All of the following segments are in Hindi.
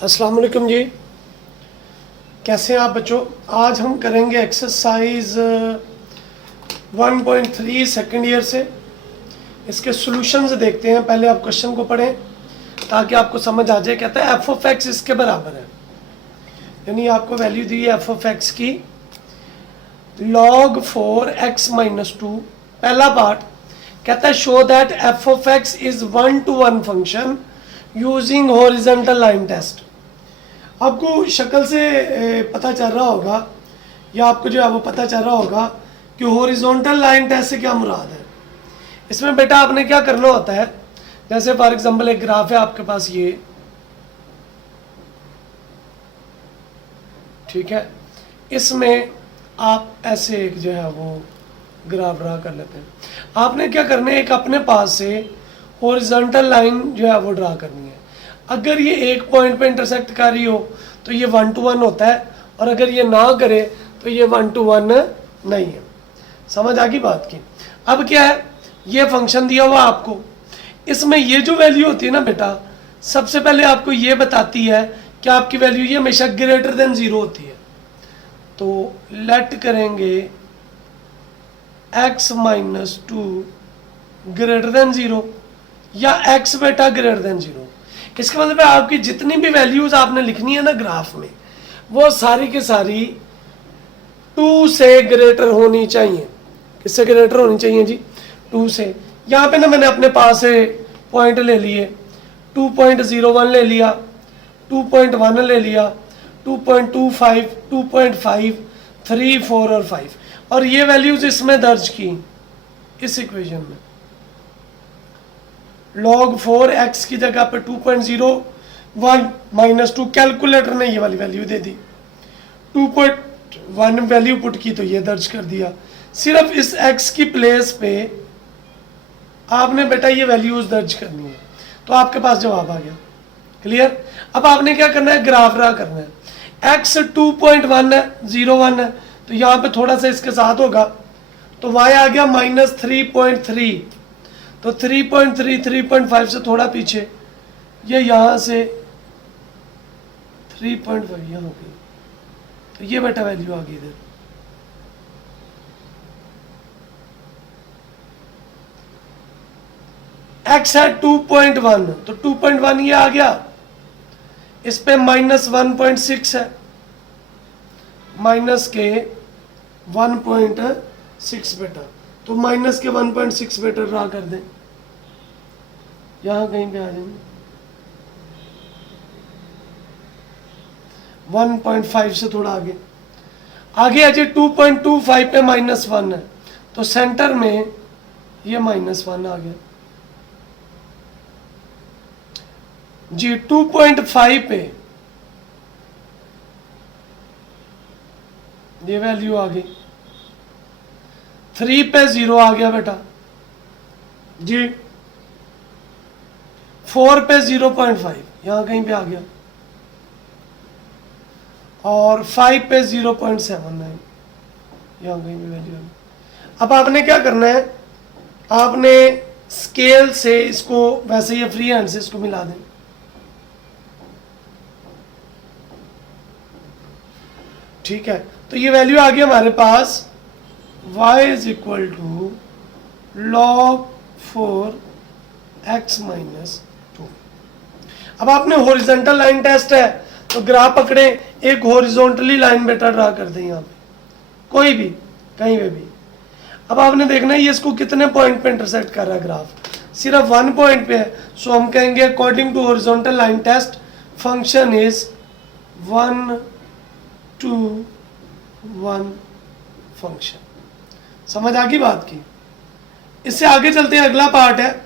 अस्सलाम वालेकुम जी, कैसे हैं आप बच्चों। आज हम करेंगे एक्सरसाइज 1.3 सेकेंड ईयर से। इसके सॉल्यूशंस देखते हैं। पहले आप क्वेश्चन को पढ़ें ताकि आपको समझ आ जाए। कहता है एफ ऑफ एक्स इसके बराबर है, यानी आपको वैल्यू दी है एफ ऑफ एक्स की log 4x माइनस 2। पहला पार्ट कहता है show that f of x is 1-to-1 function using horizontal line test. आपको शक्ल से पता चल रहा होगा या आपको जो है वो पता चल रहा होगा कि हॉरिजॉन्टल लाइन टेस्ट से क्या मुराद है। इसमें बेटा आपने क्या करना होता है, जैसे फॉर एग्जांपल एक ग्राफ है आपके पास, ये ठीक है, इसमें आप ऐसे एक जो है वो ग्राफ ड्रा कर लेते हैं। आपने क्या करना है, एक अपने पास से हॉरिजॉन्टल लाइन जो है वो ड्रा करनी है। अगर ये एक पॉइंट पे इंटरसेक्ट कर रही हो तो ये 1-to-1 होता है, और अगर ये ना करे तो ये 1-to-1 नहीं है। समझ आ गई बात की। अब क्या है, ये फंक्शन दिया हुआ आपको, इसमें ये जो वैल्यू होती है ना बेटा, सबसे पहले आपको ये बताती है कि आपकी वैल्यू ये हमेशा ग्रेटर देन 0 होती है। तो लेट करेंगे x माइनस 2 ग्रेटर देन 0 या x बेटा ग्रेटर देन 0। इसका मतलब है आपकी जितनी भी वैल्यूज आपने लिखनी है ना ग्राफ में, वो सारी की सारी 2 से ग्रेटर होनी चाहिए। किससे ग्रेटर होनी चाहिए जी? 2 से। यहाँ पे ना मैंने अपने पास से पॉइंट ले लिए, 2.01 ले लिया, 2.1 ले लिया, 2.25, 2.5, 3, 4 और 5, और ये वैल्यूज इसमें दर्ज की इस इक्वेशन में। log 4x की जगह पे 2.01 माइनस 2, कैलकुलेटर ने ये वाली वैल्यू दे दी। 2.1 वैल्यू पुट की तो ये दर्ज कर दिया। सिर्फ इस x की प्लेस पे आपने बेटा ये वैल्यूज दर्ज करनी है, तो आपके पास जवाब आ गया। क्लियर। अब आपने क्या करना है, ग्राफ ड्रा करना है। x 2.1 है, 0.1 है, तो यहाँ पे थोड़ा सा इसके साथ होगा, तो y आ गया माइनस 3.3, तो 3.3 3.5 से थोड़ा पीछे, ये यहाँ से 3.5 यहाँ हो गई, तो ये बेटा वैल्यू आ गई इधर। x है 2.1, तो 2.1 ये आ गया, इस पे माइनस 1.6 है, माइनस के 1.6 बेटा, तो माइनस के 1.6 बेटा ड्रा कर दें, यहां कहीं पे आ जाएंगे। 1.5 से थोड़ा आगे आगे है जी, 2.25 पे माइनस 1 है, तो सेंटर में ये माइनस 1 आ गया जी। 2.5 पे ये वैल्यू आ गई, 3 पे 0 आ गया बेटा जी, 4 पे 0.5 यहां कहीं पे आ गया, और 5 पे 0.79 यहां कहीं पे वैल्यू आ गई। अब आपने क्या करना है, आपने स्केल से इसको, वैसे ये फ्री हैंड से इसको मिला दें। ठीक है, तो ये वैल्यू आ गई हमारे पास y is equal to log 4x minus 2। अब आपने हॉरिजॉन्टल लाइन टेस्ट है, तो ग्राफ पकड़े, एक हॉरिजॉन्टली लाइन बेटा ड्रा कर दें यहाँ पे, कोई भी कहीं पे भी। अब आपने देखना है ये इसको कितने पॉइंट पे इंटरसेक्ट कर रहा है ग्राफ, सिर्फ 1 पॉइंट पे है, सो हम कहेंगे according to horizontal line test function is 1-to-1 function. समझ आ गई बात की। इससे आगे चलते हैं, अगला पार्ट है।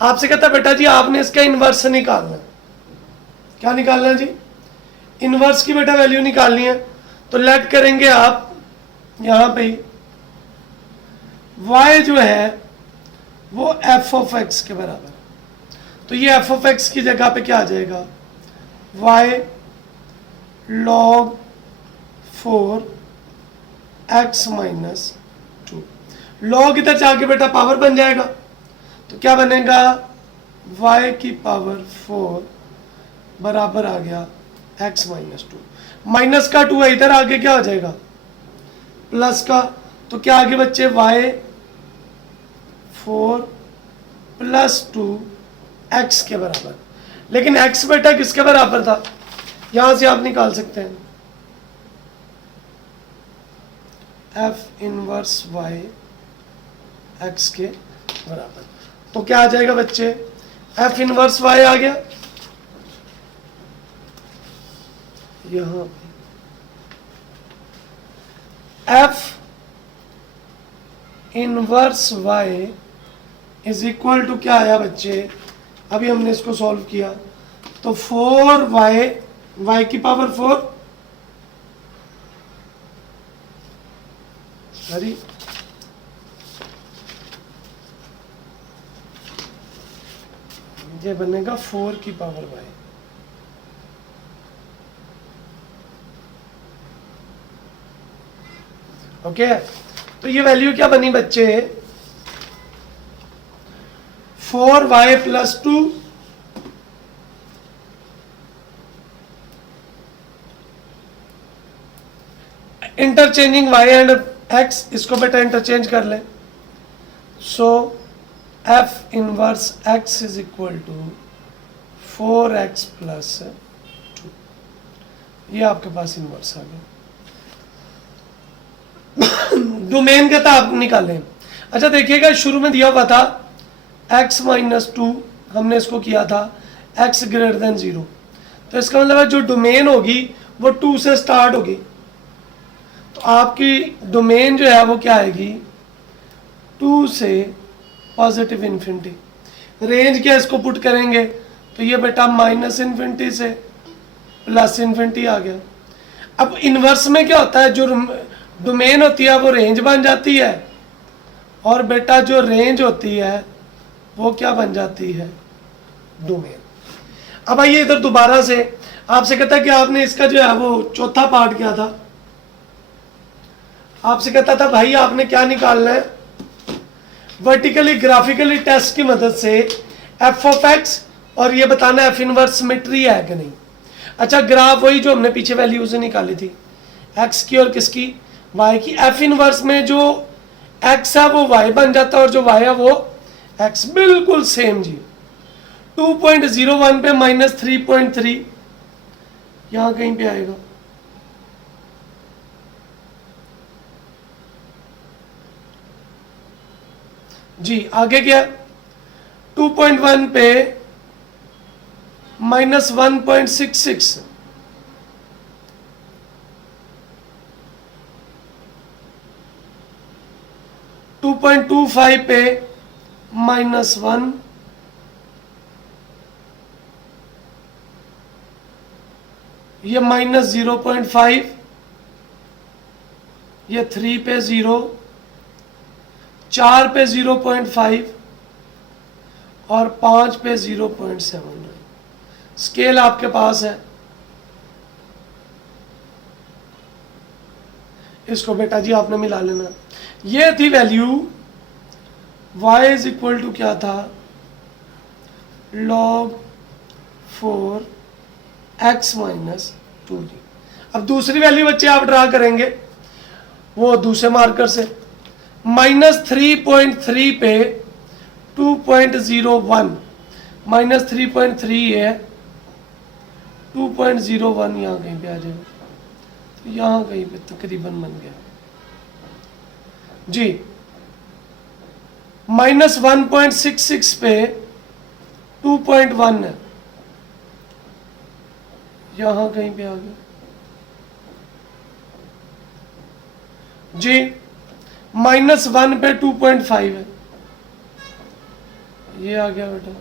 आपसे कहता है बेटा जी आपने इसका इनवर्स निकालना है। क्या निकालना है जी? इनवर्स की बेटा वैल्यू निकालनी है। तो लेट करेंगे आप यहां पे y जो है वो f ऑफ x के बराबर है, तो ये f ऑफ x की जगह पे क्या आ जाएगा, y log 4x minus 2। log इधर जाके बेटा पावर बन जाएगा, तो क्या बनेगा y की पावर 4 बराबर आ गया x माइनस टू। माइनस का 2 है, इधर आगे क्या हो जाएगा प्लस का, तो क्या आगे बच्चे y 4 प्लस 2 x के बराबर। लेकिन x बेटा किसके बराबर था, यहां से आप निकाल सकते हैं f इनवर्स y x के बराबर। तो क्या आ जाएगा बच्चे, f इनवर्स y आ गया यहां पे, f inverse y is equal to क्या आया बच्चे, अभी हमने इसको सॉल्व किया तो 4y, y की पावर 4, सॉरी ये बनेगा 4 की पावर y। ओके तो ये वैल्यू क्या बनी बच्चे, 4y plus 2 interchanging y and x, इसको बेटा इंटरचेंज कर ले। So f inverse x is equal to 4x plus 2, ये आपके पास इनवर्स आ गया। डोमेन का था आप निकालें। अच्छा देखिएगा शुरू में दिया हुआ था x माइनस टू, हमने इसको किया था x ग्रेटर देन 0, तो इसका मतलब है जो डोमेन होगी वो 2 से स्टार्ट होगी, तो आपकी डोमेन जो है वो क्या आएगी 2 से पॉजिटिव इन्फिनिटी। रेंज क्या इसको पुट करेंगे तो ये बेटा माइनस इन्फिनिटी से प्लस इन्फिनिटी आ गया। अब इन्वर्स में क्या होता है, जो डोमेन होती है वो रेंज बन जाती है, और बेटा जो रेंज होती है वो क्या बन जाती है डोमेन। अब आइए इधर दोबारा से आपसे कहता है कि आपने इसका जो है वो चौथा पार्ट क्या था, आपसे कहता था भाई आपने क्या निकालना है, वर्टिकली ग्राफिकली टेस्ट की मदद से एफ ऑफ एक्स और ये बताना एफ इनवर्स सिमेट्री है कि नहीं। अच्छा ग्राफ वही जो हमने पीछे वैल्यूज निकाली थी एक्स की और किसकी, वाई की। एफ इनवर्स में जो एक्स है वो वाई बन जाता है और जो वाई है वो एक्स, बिल्कुल सेम जी। 2.01 पे माइनस 3.3 यहां कहीं पे आएगा, जी आगे क्या 2.1 पे माइनस 1.66, 2.25 पे माइनस 1, ये माइनस 0.5, ये 3 पे 0, 4 पे 0.5 और 5 पे 0.7। स्केल आपके पास है, इसको बेटा जी आपने मिला लेना। ये थी value y is equal to क्या था log 4 x माइनस 2 जी। अब दूसरी वैल्यू बच्चे आप ड्रा करेंगे वो दूसरे मार्कर से, माइनस 3.3 पे 2.01, माइनस 3.3 है 2.01 यहाँ कहीं पे आ जाएगा, तो यहाँ कहीं पे तकरीबन बन गया जी। माइनस 1.66 पे 2.1 है, यहाँ कहीं पे आ गया जी। माइनस 1 पे 2.5 है, ये आ गया बेटा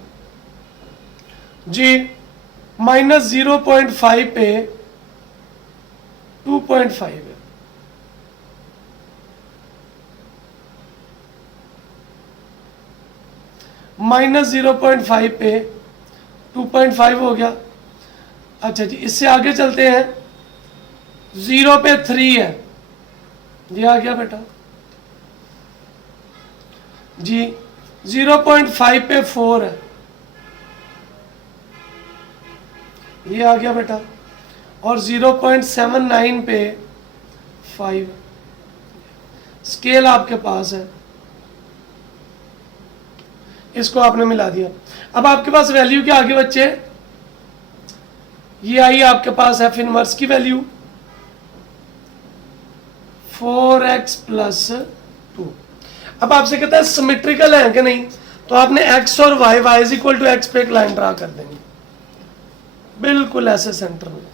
जी। माइनस 0.5 पे 2.5 है, माइनस 0.5 पे 2.5 हो गया। अच्छा जी इससे आगे चलते हैं, 0 पे 3 है, ये आ गया बेटा जी। 0.5 पे 4 है, ये आ गया बेटा, और 0.79 पे 5, स्केल आपके पास है, इसको आपने मिला दिया। अब आपके पास वैल्यू क्या आ गई बच्चे, ये आई आपके पास एफ इनवर्स की वैल्यू 4x प्लस 2। अब आपसे कहता है सिमेट्रिकल है कि नहीं, तो आपने x और y is equal to x पे एक लाइन ड्रा कर देंगे, बिल्कुल ऐसे सेंटर में।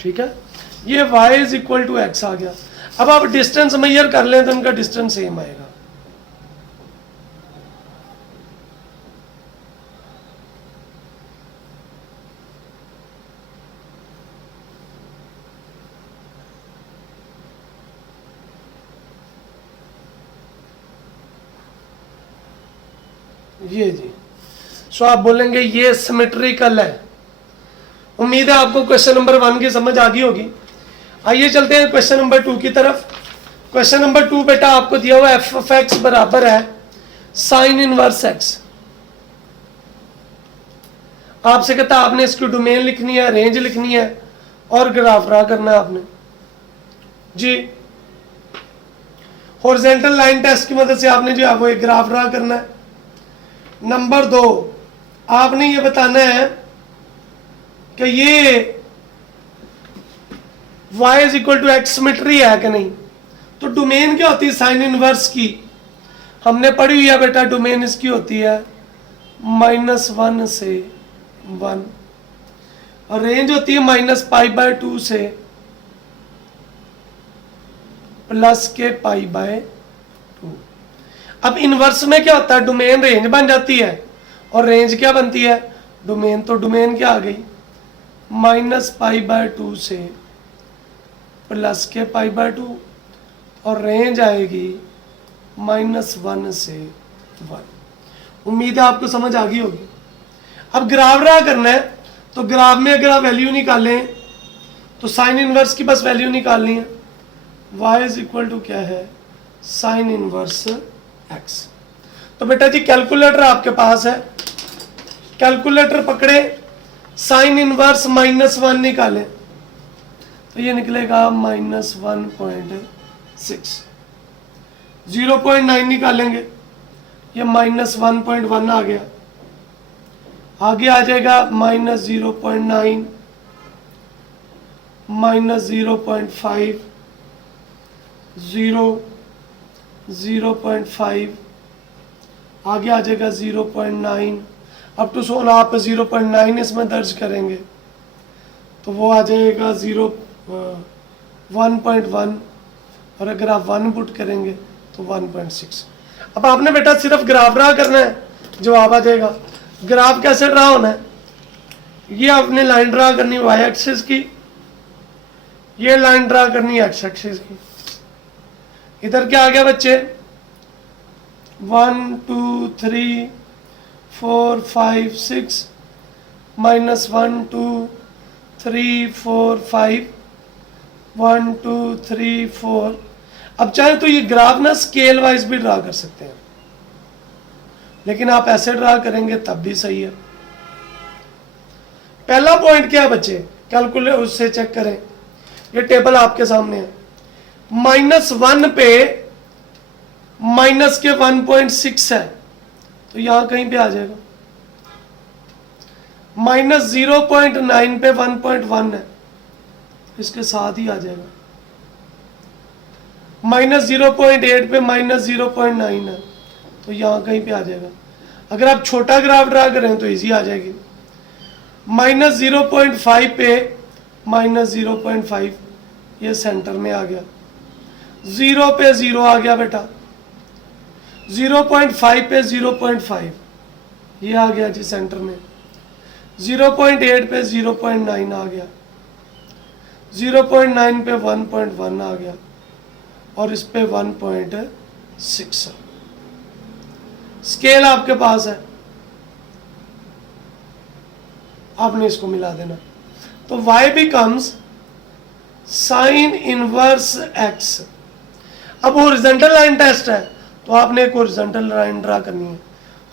ठीक है, ये y is equal to x आ गया। अब आप डिस्टेंस मेजर कर लें तो इनका डिस्टेंस सेम आएगा। ये जी, सो आप बोलेंगे ये सिमेट्रिकल है। उम्मीद है आपको क्वेश्चन नंबर 1 की समझ आ गई होगी। आइए चलते हैं क्वेश्चन नंबर 2 की तरफ। क्वेश्चन नंबर 2 बेटा आपको दिया हुआ एफ ऑफ एक्स बराबर है साइन इनवर्स एक्स। आपसे कहता है आपने इसकी डोमेन लिखनी है, रेंज लिखनी है और ग्राफ ड्रा करना है आपने जी। हॉरिजॉन्टल लाइन टेस्ट की मदद से आपने जो है वो एक ग्राफ ड्रा करना है। नंबर 2, आपने ये बताना है कि ये y is equal to x symmetry है कि नहीं। तो डोमेन क्या होती है साइन इनवर्स की, हमने पढ़ी हुई है बेटा। डोमेन इसकी होती है -1 से 1 और रेंज होती है -π/2 से +π/2। अब इनवर्स में क्या होता है, डोमेन रेंज बन जाती है और रेंज क्या बनती है, डोमेन। तो डोमेन क्या आ गई, -π/2 से +π/2 और रेंज आएगी -1 से 1। उम्मीद है आपको समझ आ गई होगी। अब ग्राफ ड्रा करना है, तो ग्राफ में अगर आप वैल्यू निकालें तो साइन इनवर्स की बस वैल्यू निकालनी है। y इज इक्वल टू क्या है, साइन इनवर्स x। तो बेटा जी कैलकुलेटर आपके पास है, कैलकुलेटर पकड़े, साइन इनवर्स -1 निकालें तो ये निकलेगा -1.6। 0.9 निकालेंगे, ये -1.1 आ गया। आगे आ जाएगा -0.9, -0.5, 0, 0.5, आगे आ जाएगा 0.9 अप टू सोन। आप 0.9 इसमें दर्ज करेंगे तो वो आ जाएगा 1.1 और अगर आप 1 पुट करेंगे तो 1.6। अब आपने बेटा सिर्फ ग्राफ ड्रा करना है, जवाब आ जाएगा। ग्राफ कैसे ड्रा होना है, ये आपने लाइन ड्रा करनी y एक्सिस की, ये लाइन ड्रा करनी है x एक्सिस की। इधर क्या आ गया बच्चे, 1 2 3 4 5 6 -1 2 3 4 5 1 2 3 4। अब चाहे तो ये ग्राफ ना स्केल वाइज भी ड्रा कर सकते हैं, लेकिन आप ऐसे ड्रा करेंगे तब भी सही है। पहला पॉइंट क्या है बच्चे, कैलकुलेटर उससे चेक करें, ये टेबल आपके सामने है। -1 पे माइनस के 1.6 है तो यहां कहीं पे आ जाएगा। -0.9 पे 1.1 है, इसके साथ ही आ जाएगा। -0.8 पे -0.9 है तो यहां कहीं पे आ जाएगा। अगर आप छोटा ग्राफ ड्रा करें तो इजी आ जाएगी। -0.5 पे -0.5 ये सेंटर में आ गया। 0 पे 0 आ गया बेटा। 0.5 पे 0.5 ये आ गया जी सेंटर में। 0.8 पे 0.9 आ गया। 0.9 पे 1.1 आ गया और इस पे 1.6। स्केल आपके पास है, आपने इसको मिला देना तो y becomes sine inverse x। अब हॉरिजॉन्टल लाइन टेस्ट है तो तो आपने एक हॉरिजॉन्टल लाइन ड्रा करनी है।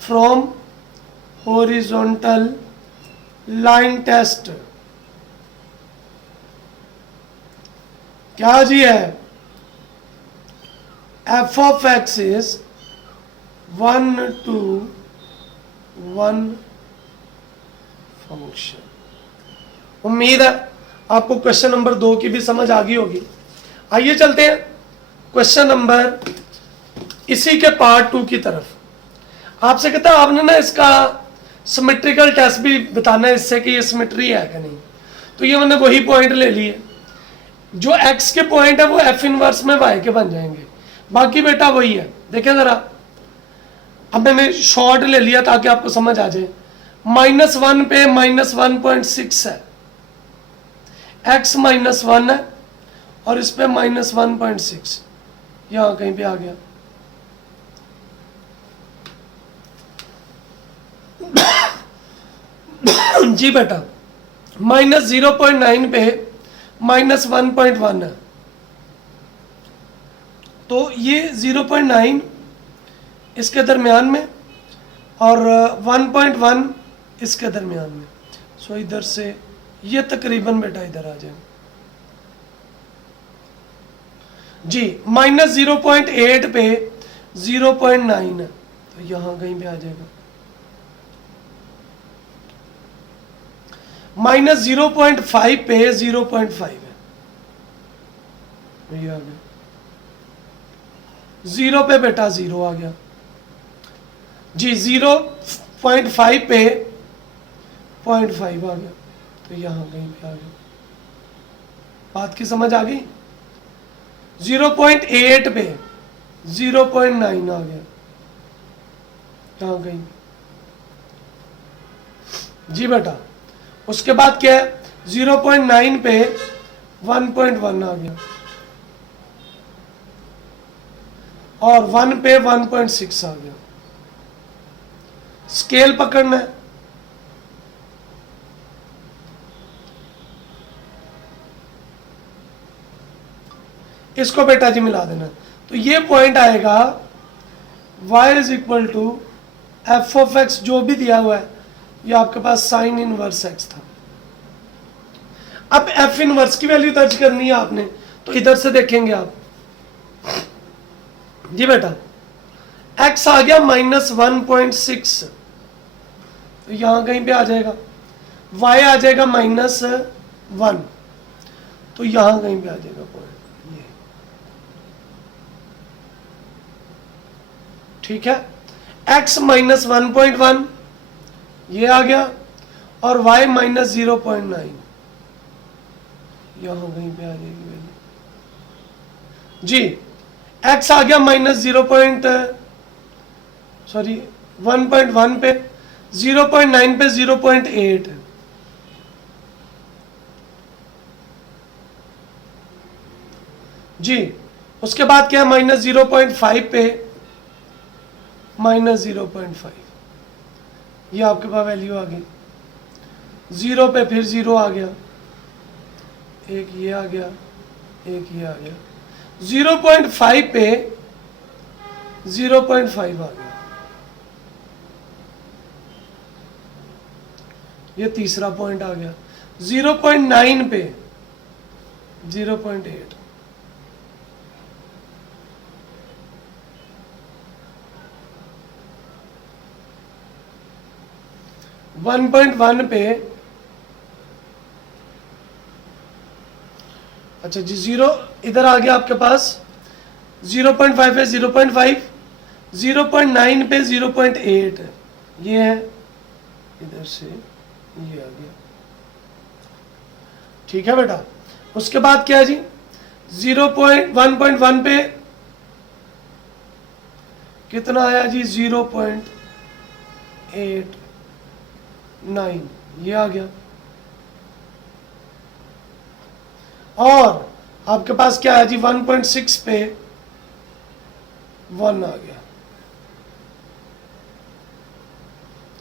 फ्रॉम हॉरिजॉन्टल लाइन टेस्ट क्या जी है, f of x is 1 to 1 function. उम्मीद है आपको क्वेश्चन नंबर 2 की भी समझ आ गई होगी। आइए चलते हैं क्वेश्चन नंबर इसी के पार्ट 2 की तरफ। आपसे कहता है आपने ना इसका सिमेट्रिकल टेस्ट भी बताना है इससे कि ये सिमेट्री है कि नहीं। तो ये मैंने वही पॉइंट ले लिए, जो x के पॉइंट है वो f इनवर्स में y के बन जाएंगे, बाकी बेटा वही है। देखें जरा, अब मैंने शॉर्ट ले लिया ताकि आपको समझ आ जाए। -1 पे -1.6 है, x -1 है और इस पे -1.6, यहां कहीं पे आ गया। जी बेटा, -0.9 पे -1.1 है, तो ये 0.9 इसके दरमियान में और 1.1 इसके दरमियान में। सो इधर से ये तकरीबन बेटा इधर आ जाए जी। -0.8 पे 0.9 है, तो यहां कहीं पे आ जाएगा। -0.5 पे 0.5 है, ये आ गया। 0 पे बेटा 0 आ गया जी। 0.5 पे 0.5 आ गया, तो यहां कहीं पे आ गया। बात की समझ आ गई। 0.8 पे 0.9 आ गया, यहां कहीं जी बेटा। उसके बाद क्या है, 0.9 पे 1.1 आ गया और 1 पे 1.6 आ गया। स्केल पकड़ना है, इसको बेटा जी मिला देना। तो ये पॉइंट आएगा y is equal to f of x, जो भी दिया हुआ है ये आपके पास साइन इनवर्स x था। अब f इनवर्स की वैल्यू दर्ज करनी है आपने, तो इधर से देखेंगे आप जी बेटा। x आ गया -1.6, तो यहां कहीं पे आ जाएगा। y आ जाएगा -1, तो यहां कहीं पे आ जाएगा पॉइंट ये, ठीक है। x -1.1 ये आ गया और y -0.9 यहां कहीं पे आ जाएगी वैल्यू जी। x आ गया -1.1 पे, 0.9 पे 0.8 है जी। उसके बाद क्या है, -0.5 पे -0.5, ये आपके पास वैल्यू आ गई। 0 पे फिर 0 आ गया, एक ये आ गया, एक ये आ गया। 0.5 पे 0.5 आ गया, ये तीसरा पॉइंट आ गया। 0.9 पे 0.8, 1.1 पे, अच्छा जी 0 इधर आ गया आपके पास। 0.5 पे 0.5, 0.9 पे 0.8 ये है, इधर से ये आ गया, ठीक है बेटा। उसके बाद क्या है जी, 1.1 पे कितना आया जी, 0.89 ये आ गया। और आपके पास क्या है जी, 1.6 पे 1 आ गया।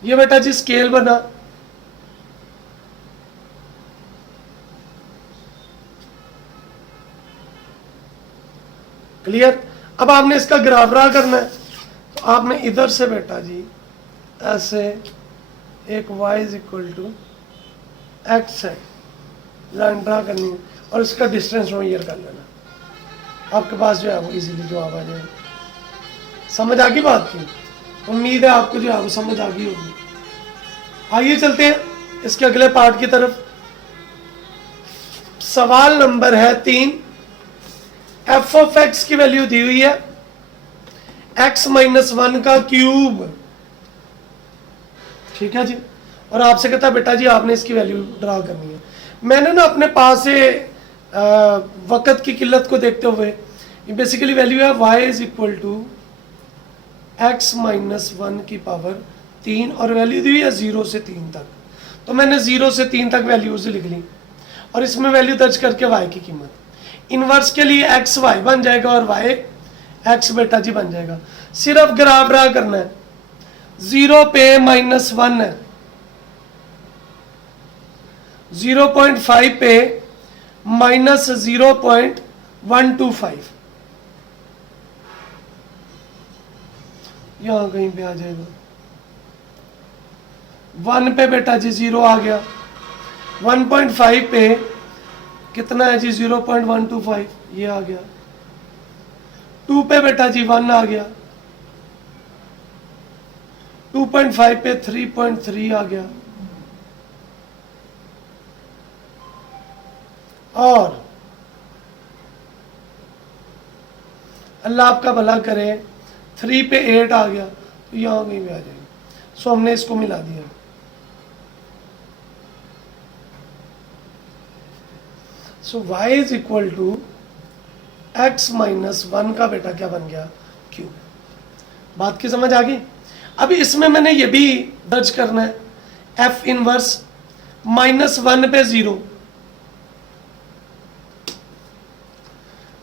ये बेटा जी स्केल बना, क्लियर। अब आपने इसका ग्राफ ड्रा करना है। आपने इधर से बेटा जी ऐसे एक y is equal to x है लाइन ड्रा करनी है और इसका डिस्टेंस मेजर कर लेना, आपके पास जो है वो इजीली जवाब आ जाएगा। समझ आ गई बात की? उम्मीद है आपको जो है वो समझ आ गई होगी। आइए चलते हैं इसके अगले पार्ट की तरफ। सवाल नंबर है 3। एफ ऑफ एक्स की वैल्यू दी हुई है x माइनस 1 का क्यूब, ठीक है जी, और आपसे कहता है बेटा जी आपने इसकी वैल्यू ड्रा करनी है। मैंने ना अपने पास से वक्त की किल्लत को देखते हुए बेसिकली वैल्यू है y is equal to x minus 1 की पावर 3 और वैल्यू दी हुई है 0 से 3 तक, तो मैंने 0 से 3 तक वैल्यूज लिख ली और इसमें वैल्यू दर्ज करके y की कीमत। इनवर्स के लिए x y बन जाएगा और y x बेटा जी बन जाएगा। सिर्फ ग्राफ ड्रा करना है। 0 पे -1 है, 0.5 पे -0.125, यहां कहीं पे आ जाएगा। 1 पे बेटा जी 0 आ गया, 1.5 पे कितना है जी 0.125, ये आ गया। 2 पे बेटा जी 1 आ गया, 2.5 पे 3.3 आ गया, और अल्लाह आपका भला करे 3 पे 8 आ गया, तो यहां कहीं भी आ जाएगा। सो हमने इसको मिला दिया। So y is equal to x minus 1 का बेटा क्या बन गया क्यूब। बात की समझ आ गई? अभी इसमें मैंने ये भी दर्ज करना है f इनवर्स -1 पे 0,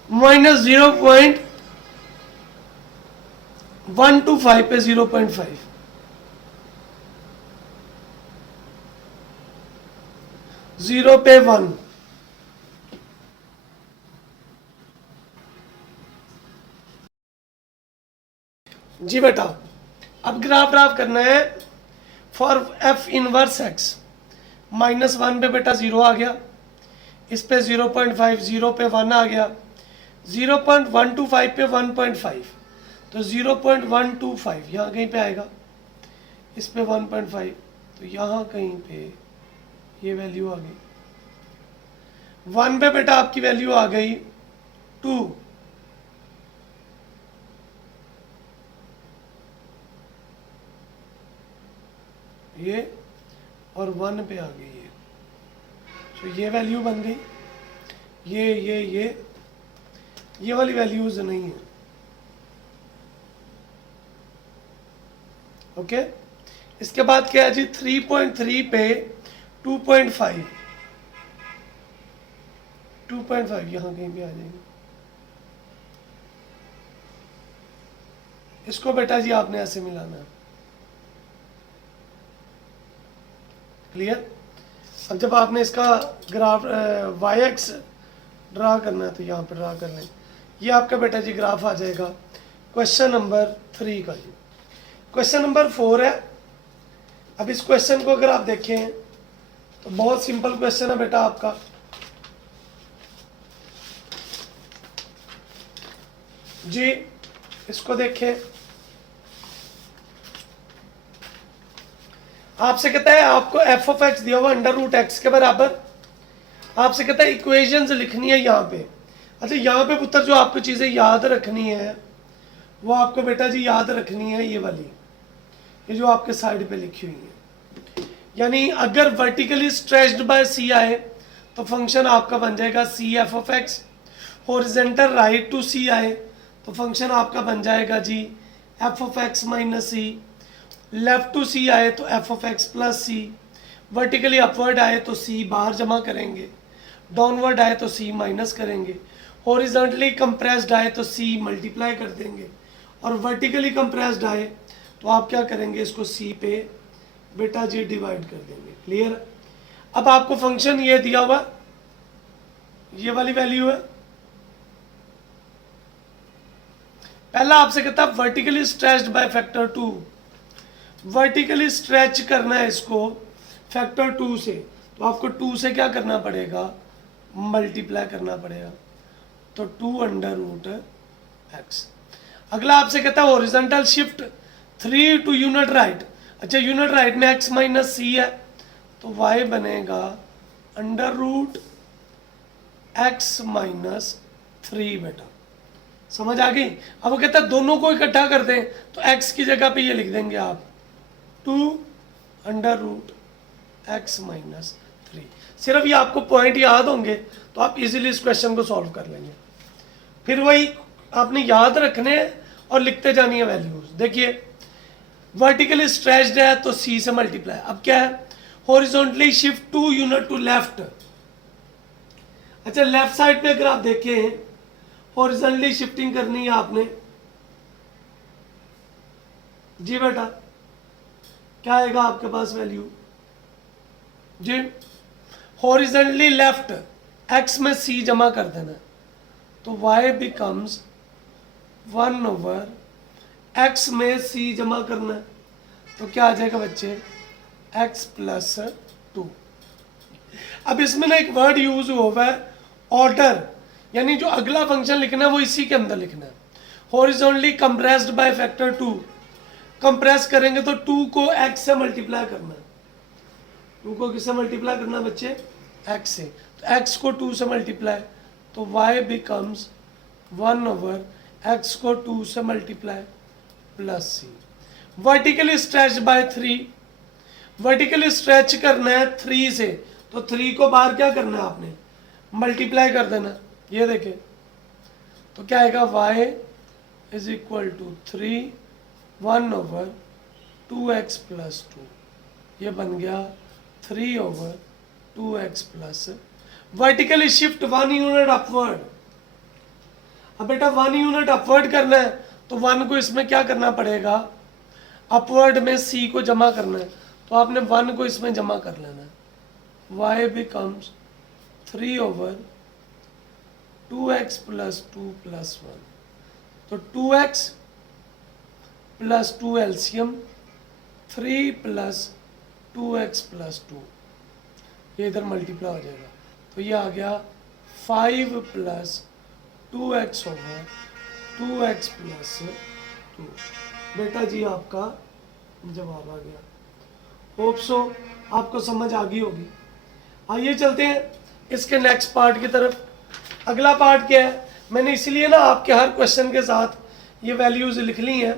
-0.125 पे 0.5, 0 पे 1, जी बेटा। अब ग्राफ ड्राफ करना है फॉर एफ इनवर्स एक्स। -1 पे बेटा 0 आ गया, इस पे 0.5, 0 पे 1 आ गया, 0.125 पे 1.5, तो 0.125 यहाँ कहीं पे आएगा, इस पे 1.5, तो यहाँ कहीं पे ये वैल्यू आ गई। 1 पे बेटा आपकी वैल्यू आ गई 2, ये, और 1 पे आ गई ये, तो ये वैल्यू बन गई। ये वाली वैल्यूज नहीं है। ओके, इसके बाद क्या है जी 3.3 पे 2.5, 2.5 यहाँ कहीं भी आ जाएगी। इसको बेटा जी आपने ऐसे मिलाना है। क्लियर? अब जब आपने इसका ग्राफ वाई एक्स ड्रा करना है तो यहाँ पर ड्रा कर लें। ये आपका बेटा जी ग्राफ आ जाएगा क्वेश्चन नंबर 3 का जी। क्वेश्चन नंबर 4 है। अब इस क्वेश्चन को अगर आप देखें तो बहुत सिंपल क्वेश्चन है बेटा आपका। जी इसको देखें, आपसे कहता है आपको एफ ऑफ एक्स दिया हुआ √x के बराबर, आपसे कहता है इक्वेशंस लिखनी है यहाँ पे। अच्छा यहाँ पे पुत्र जो आपको चीज़ें याद रखनी है वो आपको बेटा जी याद रखनी है ये वाली, ये जो आपके साइड पे लिखी हुई है। यानी अगर वर्टिकली स्ट्रेच्ड बाय सी आए तो फंक्शन आपका बन जाएगा C F of X. Horizontal right to C आए तो फंक्शन आपका बन जाएगा G F of X minus C. Left to C आए तो F of X plus C. Vertically upward आए तो सी बाहर जमा करेंगे, डाउनवर्ड आए तो सी माइनस करेंगे, हॉरिजॉन्टली कंप्रेस्ड आए तो सी मल्टीप्लाई कर देंगे, और वर्टिकली कंप्रेस्ड आए तो आप क्या करेंगे, इसको सी पे बेटा जी डिवाइड कर देंगे। क्लियर? अब आपको फंक्शन ये दिया हुआ, ये वाली वैल्यू है। पहला आपसे कहता है vertically stretched bye factor 2, vertically stretch करना है इसको फैक्टर 2 से, तो आपको 2 से क्या करना पड़ेगा, मल्टीप्लाई करना पड़ेगा, तो 2 अंडर रूट एक्स। अगला आपसे कहता है horizontal shift 3 two unit right, अच्छा यूनिट राइट में x माइनस सी है, तो y बनेगा अंडर रूट एक्स माइनस 3 बेटा, समझ आ गई। अब वो कहता है दोनों को इकट्ठा कर दें, तो x की जगह पे ये लिख देंगे आप 2 अंडर रूट एक्स माइनस 3। सिर्फ ये आपको पॉइंट याद होंगे तो आप इजीली इस क्वेश्चन को सॉल्व कर लेंगे। फिर वही आपने याद रखने हैं और लिखते जानी है वैल्यूज। देखिए वर्टिकली स्ट्रेच्ड है तो c से मल्टीप्लाई, अब क्या है horizontally shift 2 unit to left, अच्छा लेफ्ट साइड पे अगर आप देखें हॉरिजॉन्टली शिफ्टिंग करनी है आपने, जी बेटा क्या आएगा आपके पास वैल्यू जी, हॉरिजॉन्टली लेफ्ट x में c जमा कर देना, तो y बिकम्स 1 ओवर x में c जमा करना है, तो क्या आ जाएगा बच्चे x प्लस 2। अब इसमें ना एक वर्ड यूज हुआ है ऑर्डर, यानी जो अगला फंक्शन लिखना है वो इसी के अंदर लिखना है। Horizontally compressed bye factor 2, compress करेंगे तो 2 को x से मल्टीप्लाई करना है, 2 को किससे मल्टीप्लाई करना है बच्चे x से, तो x को 2 से मल्टीप्लाई, तो y बिकम्स 1 ओवर x को 2 से multiply plus c। Vertically stretch by 3, vertically stretch करना है 3 से, तो 3 को बाहर क्या करना है आपने मल्टीप्लाई कर देना, ये देखें तो क्या आएगा y is equal to 3 1 over 2x plus 2, ये बन गया 3 over 2x plus, vertically shift 1 unit upward, अब बेटा 1 यूनिट अपवर्ड करना है तो 1 को इसमें क्या करना पड़ेगा, अपवर्ड में c को जमा करना है, तो आपने 1 को इसमें जमा कर लेना है, y becomes 3 over 2x plus 2 plus 1, तो 2x plus 2 LCM 3 plus 2x plus 2, ये इधर मल्टीप्लाई हो जाएगा, तो ये आ गया 5 plus 2x over 2x plus 2। बेटा जी आपका जवाब आ गया, होप सो आपको समझ आ गई होगी। आइए चलते हैं इसके नेक्स्ट पार्ट की तरफ। अगला पार्ट क्या है, मैंने इसलिए ना आपके हर क्वेश्चन के साथ ये वैल्यूज लिख ली हैं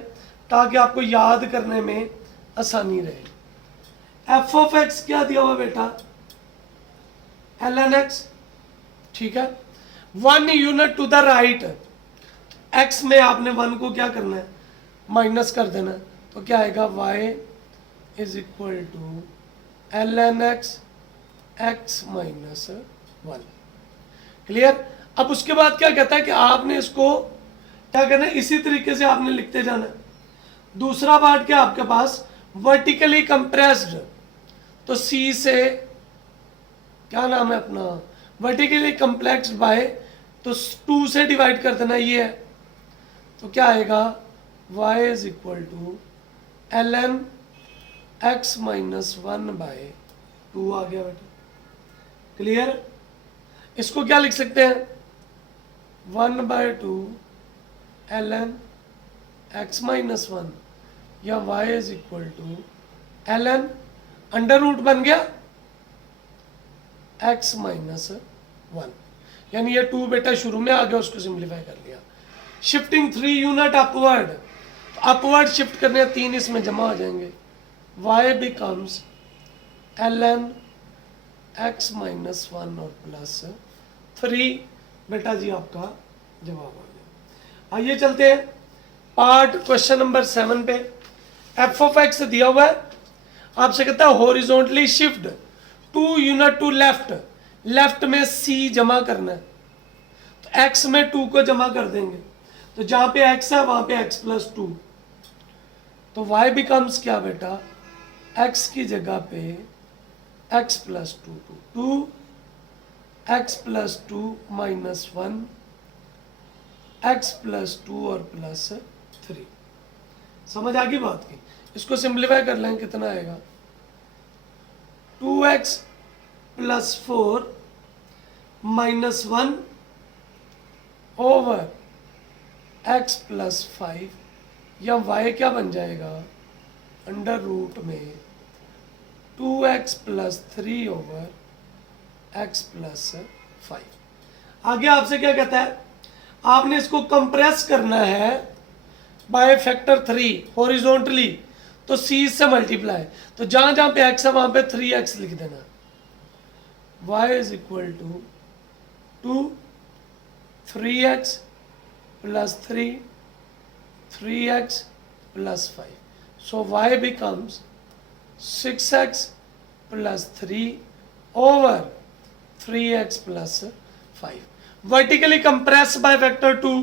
ताकि आपको याद करने में आसानी रहे। एफ ऑफ एक्स क्या दिया हुआ बेटा ln x, ठीक है 1 unit to the right, x में आपने 1 को क्या करना है माइनस कर देना, तो क्या आएगा y is equal to ln x minus 1। Clear. अब उसके बाद क्या कहता है कि आपने इसको क्या करना है, इसी तरीके से आपने लिखते जाना है। दूसरा पार्ट क्या आपके पास वर्टिकली कंप्रेस्ड, तो c से क्या नाम है अपना वर्टिकली कम्प्लेक्स बाय, तो 2 से डिवाइड कर देना ये है, तो क्या आएगा y is equal to ln x minus 1 by 2 आ गया बेटा। क्लियर। इसको क्या लिख सकते हैं 1 बाय 2 ln x माइनस 1 या y is equal to ln under root बन गया x माइनस 1, यानी ये 2 बेटा शुरू में आ गया, उसको सिंप्लीफाई कर लिया। शिफ्टिंग 3 यूनिट अपवर्ड, तो अपवर्ड शिफ्ट करने 3 इसमें जमा हो जाएंगे, y becomes ln x minus 1 और प्लस 3। बेटा जी आपका जवाब आ गया। आइए चलते हैं पार्ट क्वेश्चन नंबर 7 पे। एफ ऑफ एक्स दिया हुआ है, आपसे कहता है horizontally shift 2 unit to left, left में c जमा करना है, तो x में 2 को जमा कर देंगे, तो जहां पे x है वहां पे x प्लस 2, तो y बिकम्स क्या बेटा x की जगह पे x plus 2 x plus 2 minus 1 x plus 2 और प्लस 3। समझ आ गई बात की? इसको सिंप्लीफाई कर लेंगे, कितना आएगा? 2x plus 4 minus 1 over x plus 5, या y क्या बन जाएगा? अंडर रूट में 2x plus 3 over x plus 5। आगे आपसे क्या कहता है? आपने इसको कंप्रेस करना है बाय फैक्टर 3 हॉरिजॉन्टली, तो c से मल्टीप्लाई, तो जहां जहां पे x है वहां पे 3x लिख देना। y is equal to 2 3x plus 3 3x plus 5, so y becomes 6x plus 3 over 3x plus 5। Vertically compress by factor 2।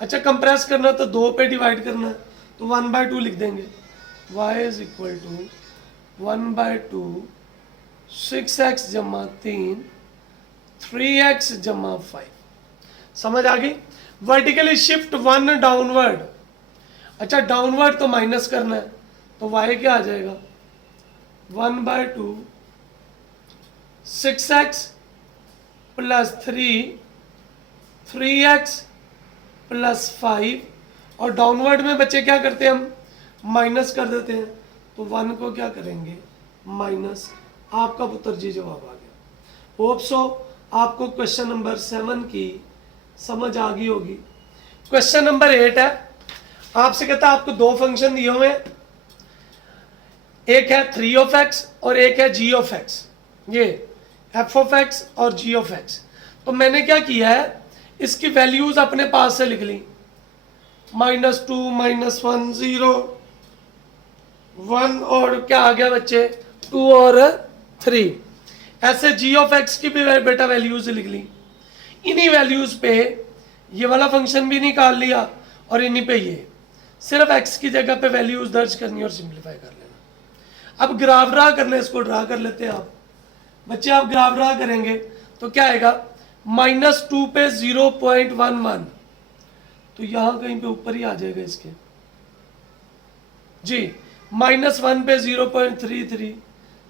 अच्छा, कंप्रेस करना तो 2 पे डिवाइड करना है, तो 1/2 लिख देंगे। y is equal to 1/2 6x जमा 3 3x जमा 5। समझ आ गई? Vertically shift 1 downward. अच्छा, डाउनवर्ड तो माइनस करना है, तो y क्या आ जाएगा? 1/2 6x प्लस 3x प्लस 5, और डाउनवर्ड में बच्चे क्या करते हैं, हम माइनस कर देते हैं, तो 1 को क्या करेंगे? माइनस। आपका उत्तर जी जवाब आ गया। होप सो आपको क्वेश्चन नंबर 7 की समझ आ गई होगी। क्वेश्चन नंबर 8 है, आपसे कहता है आपको दो फंक्शन दिए हुए हैं, एक है 3 और एक है g, ये f और g। तो मैंने क्या किया है, इसकी वैल्यूज अपने पास से लिख ली, -2 -1 0 1, और क्या आ गया बच्चे? 2 और 3। ऐसे g की भी बेटा वैल्यूज लिख ली। इन्हीं वैल्यूज पे ये वाला फंक्शन भी निकाल लिया, और इन्हीं पे ये, सिर्फ x की जगह पे वैल्यूज दर्ज करनी और सिंप्लीफाई कर लेना। अब ग्राफ ड्रा करना है, इसको ड्रा कर लेते हैं आप बच्चे। आप ग्राफ ड्रा करेंगे तो क्या आएगा? -2 पे 0.11, तो यहां कहीं पे ऊपर ही आ जाएगा इसके जी। -1 पे 0.33,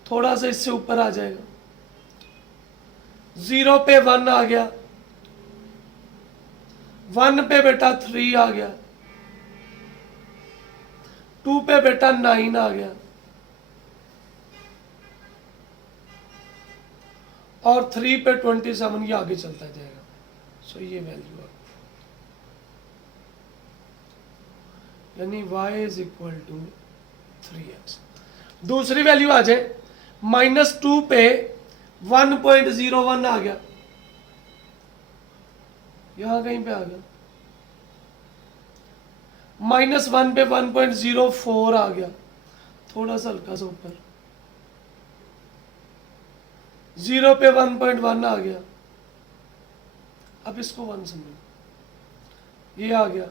थोड़ा सा इससे ऊपर आ जाएगा। 0 पे 1 आ गया, 1 पे बेटा 3 आ गया, 2 पे बेटा 9 आ गया, और 3 पे 27, ये आगे चलता जाएगा। सो ये वैल्यू है, यानी y is equal to 3x। दूसरी वैल्यू आ जाए, -2 पे 1.01 आ गया, यहां कहीं पे आ गया। -1 पे 1.04 आ गया, थोड़ा सा हल्का सा ऊपर। 0 पे 1.1 आ गया, अब इसको 1 समझो, ये आ गया।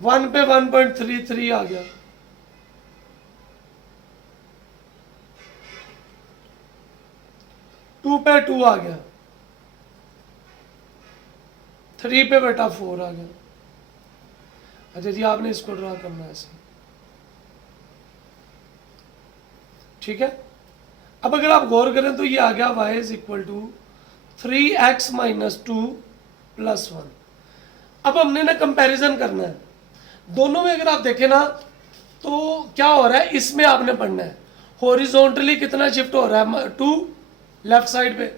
1 पे 1.33 आ गया, 2 पे 2 आ गया, 3 पे बेटा 4 आ गया। अच्छा जी, आपने इसको ड्रा करना है ऐसे, ठीक है। अब अगर आप गौर करें तो ये आ गया y is equal to 3x minus 2 plus 1। अब हमने ना कंपैरिजन करना है दोनों में। अगर आप देखें ना तो क्या हो रहा है, इसमें आपने पढ़ना है हॉरिजॉन्टली कितना शिफ्ट हो रहा है, 2 लेफ्ट साइड पे,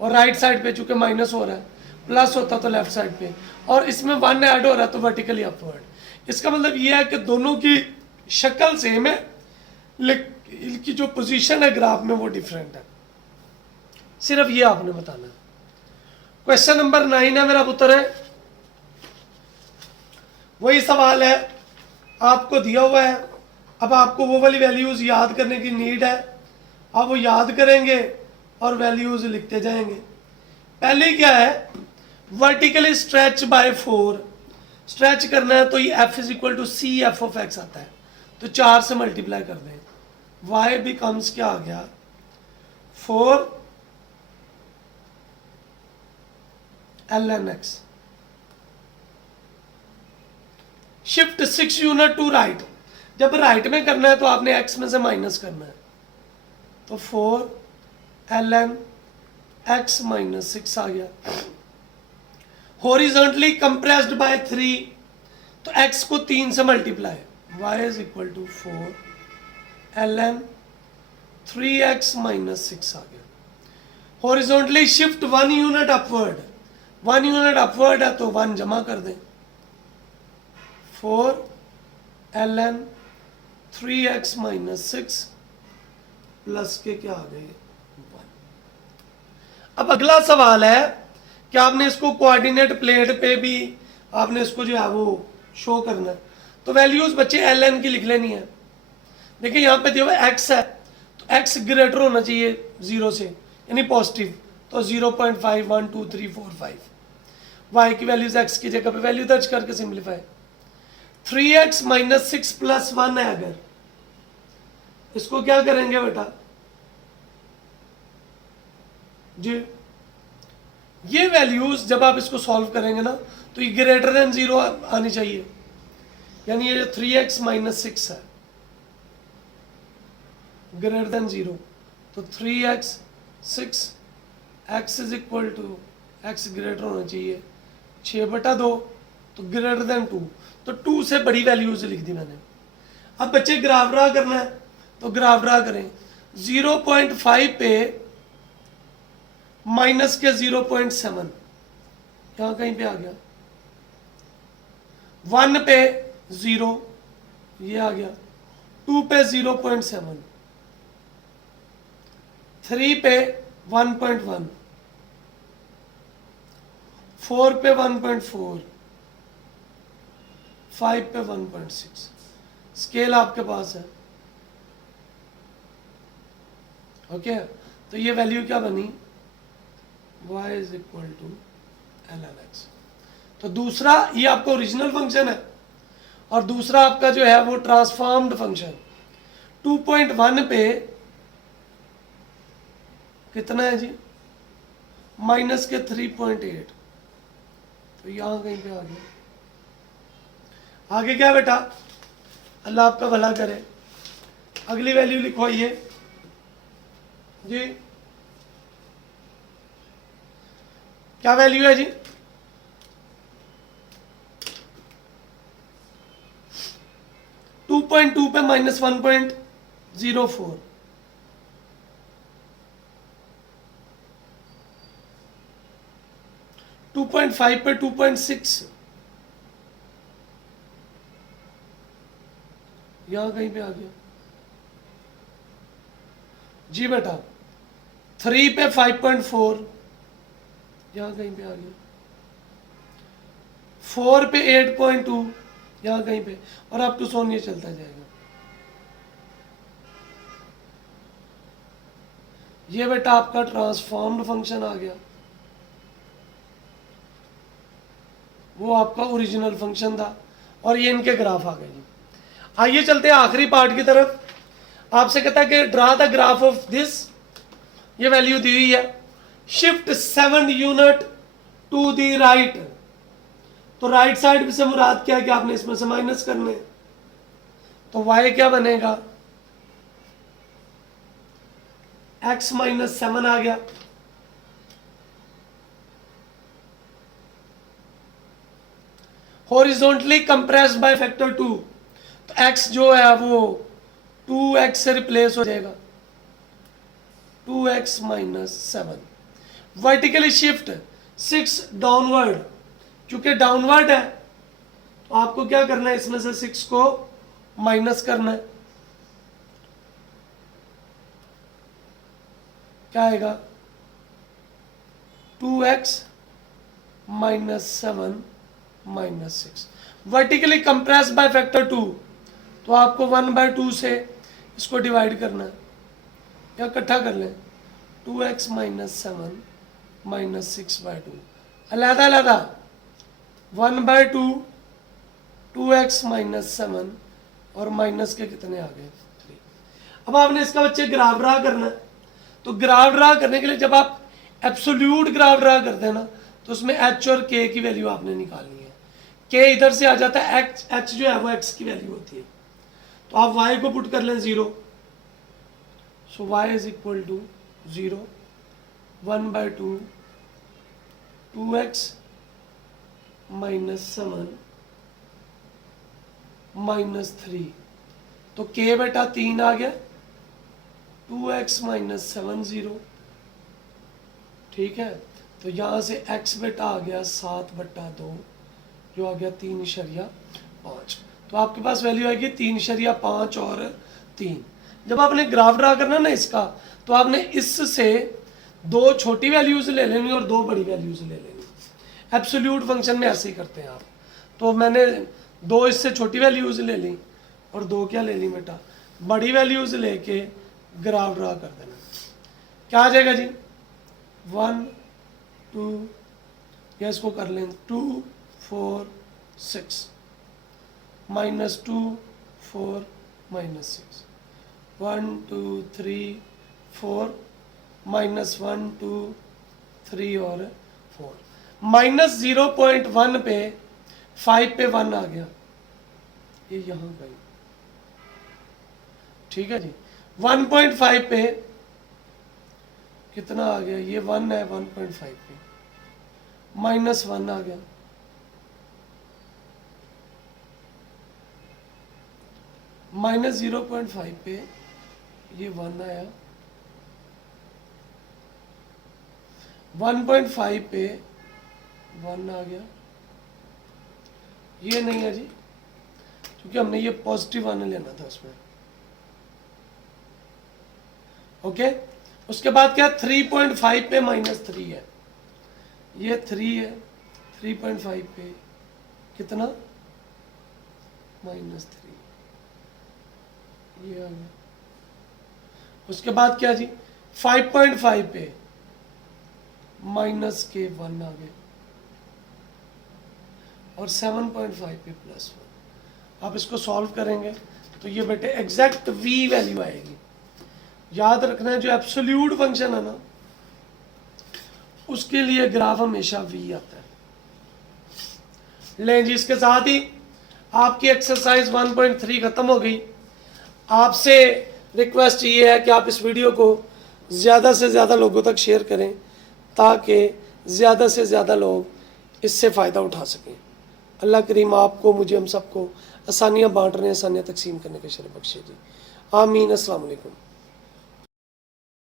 और राइट साइड पे चूंकि माइनस हो रहा है, प्लस होता तो लेफ्ट साइड पे, और इसमें 1 ऐड हो रहा है तो वर्टिकली अपवर्ड। इसका मतलब ये है कि दोनों की शक्ल सेम है, लेकिन इनकी जो पोजीशन है ग्राफ में वो डिफरेंट है। सिर्फ ये आपने बताना है। क्वेश्चन नंबर 9 है मेरा पुत्र है, वही सवाल है आपको दिया हुआ है। अब आपको वो वाली वैल्यूज याद करने की नीड है, आप वो याद करेंगे और वैल्यूज लिखते जाएंगे। पहले क्या है, वर्टिकली स्ट्रेच बाय 4 स्ट्रेच करना है, तो ये f is equal to c F of x आता है, तो 4 से मल्टीप्लाई कर दें, y बिकम्स क्या आ गया 4 ln x। Shift 6 unit to right, जब राइट में करना है तो आपने एक्स में से माइनस करना है, तो 4 ln x माइनस 6 आ गया। हॉरिजॉन्टली कंप्रेस्ड बाय 3, तो x को 3 से multiply, y is equal to 4 ln 3x minus 6 आ गया। Horizontally shift 1 unit upward, 1 unit upward है तो 1 जमा कर दें, 4 ln 3x माइनस 6 प्लस के क्या आ गए 1। अब अगला सवाल है कि आपने इसको कोऑर्डिनेट प्लेट पे भी आपने इसको जो है वो शो करना है, तो वैल्यूज बच्चे ln की लिख लेनी है। देखिए यहाँ पे दिया हुआ x है, तो x ग्रेटर होना चाहिए 0 से, यानी पॉजिटिव, तो 0.5 1 2 3 4 5, y की वैल्यूज x की जगह पे वैल्यू दर्ज करके सिंप्लीफाई। 3x माइनस 6 प्लस 1 है, अगर इसको क्या करेंगे बेटा जी, ये वैल्यूज जब आप इसको सॉल्व करेंगे ना तो ये ग्रेटर देन 0 आनी चाहिए, यानी ये 3x माइनस 6 है ग्रेटर देन 0, तो 3x 6 x is equal to x greater होना चाहिए 6/2, तो ग्रेटर देन 2, तो 2 से बड़ी वैल्यूज लिख दी मैंने। अब बच्चे ग्राफ ड्रा करना है, तो ग्राफ ड्रा करें। 0.5 पे माइनस के 0.7, यहां कहीं पे आ गया, 1 पे 0, ये आ गया, 2 पे 0.7, 3 पे 1.1, 4 पे 1.4, 5 पे 1.6। स्केल आपके पास है, ओके। तो ये वैल्यू क्या बनी, y is equal to ln x। तो दूसरा ये आपका ओरिजिनल फंक्शन है, और दूसरा आपका जो है वो ट्रांसफॉर्म्ड फंक्शन। 2.1 पे कितना है जी, माइनस के 3.8, तो यहां कहीं पे आ गया। आगे क्या बेटा, अल्लाह आपका भला करे, अगली वैल्यू लिखवाइए जी, क्या वैल्यू है जी, 2.2 पे माइनस 1.04, 2.5 पे 2.6, यहां कहीं पे आ गया जी बेटा। 3 पे 5.4, यहां कहीं पे आ गया। 4 पे 8.2, यहां कहीं पे, और अप टू सोन ये चलता जाएगा। ये बेटा आपका ट्रांसफॉर्म्ड फंक्शन आ गया, वो आपका ओरिजिनल फंक्शन था, और ये इनके ग्राफ आ गए जी। आइए चलते हैं आखिरी पार्ट की तरफ। आपसे कहता है कि draw the graph of this, ये वैल्यू दी हुई है, shift 7 unit to the right, तो राइट साइड से मुराद क्या है कि आपने इसमें से माइनस करने, तो y क्या बनेगा, x माइनस 7 आ गया। हॉरिजॉन्टली कंप्रेस्ड बाय फैक्टर 2, तो x जो है वो 2x से रिप्लेस हो जाएगा, 2x minus 7। Vertically shift 6 downward, क्योंकि डाउनवर्ड है तो आपको क्या करना है, इसमें से 6 को माइनस करना है, क्या आएगा, 2x minus 7 minus 6। Vertically compress by factor 2, तो आपको 1/2 से इसको डिवाइड करना है, या इकट्ठा कर लें, 2x माइनस 7 माइनस 6/2, अलहदा अलहदा 1/2, 2x माइनस 7 और माइनस के कितने आ गए 3। अब आपने इसका बच्चे ग्राफ ड्रा करना है, तो ग्राफ ड्रा करने के लिए जब आप एब्सोल्यूट ग्राफ ड्रा करते हैं ना, तो उसमें h और k की वैल्यू आपने निकालनी है। के इधर से आ जाता है, एक्स एच जो है वो एक्स की वैल्यू होती है, तो आप वाई को पुट कर लें 0, so Y is equal to 0, 1/2 2x -7 -3, तो k बेटा 3 आ गया, 2x -7 0, ठीक है। तो यहाँ से x बेटा आ गया 7/2, जो आ गया 3.5। तो आपके पास वैल्यू आएगी 3.5 और 3। जब आपने ग्राफ ड्रा करना ना इसका, तो आपने इससे 2 छोटी वैल्यूज ले लेनी और 2 बड़ी वैल्यूज ले लेनी। एब्सोल्यूट फंक्शन में ऐसे ही करते हैं आप। तो मैंने 2 इससे छोटी वैल्यूज ले ली और 2 क्या ले ली बेटा, बड़ी वैल्यूज लेके ग्राफ ड्रा कर देना। क्या आ जाएगा जी, 1 2, या इसको कर लें 2 4 6 -2 4 -6, 1 2 3 4 -1 2 3 और 4, -0.1 पे 5 पे 1 आ गया, ये यहाँ गई, ठीक है जी। 1.5 पे कितना आ गया, ये 1 है, 1.5 पे -1 आ गया, -0.5 पे ये 1 आया, 1.5 पे 1 आ गया, ये नहीं है जी, क्योंकि हमने ये पॉजिटिव 1 लेना था उसमें, ओके। उसके बाद क्या, 3.5 पे -3 है, ये 3 है, 3.5 पे कितना -3, ये आ गया। उसके बाद क्या जी, 5.5 पे -1 आ गए, और 7.5 पे +1। आप इसको सॉल्व करेंगे तो ये बेटे एग्जैक्ट v वैल्यू आएगी। याद रखना है, जो एब्सोल्यूट फंक्शन है ना, उसके लिए ग्राफ हमेशा v आता है। लें जी, इसके साथ ही आपकी एक्सरसाइज 1.3 खत्म हो गई। आपसे रिक्वेस्ट ये है कि आप इस वीडियो को ज़्यादा से ज़्यादा लोगों तक शेयर करें, ताकि ज़्यादा से ज़्यादा लोग इससे फ़ायदा उठा सकें। अल्लाह करीम आपको, मुझे, हम सबको आसानियाँ बांटने, आसानियाँ तकसीम करने के शरफ बख्शे जी। आमीन। अस्सलाम वालेकुम।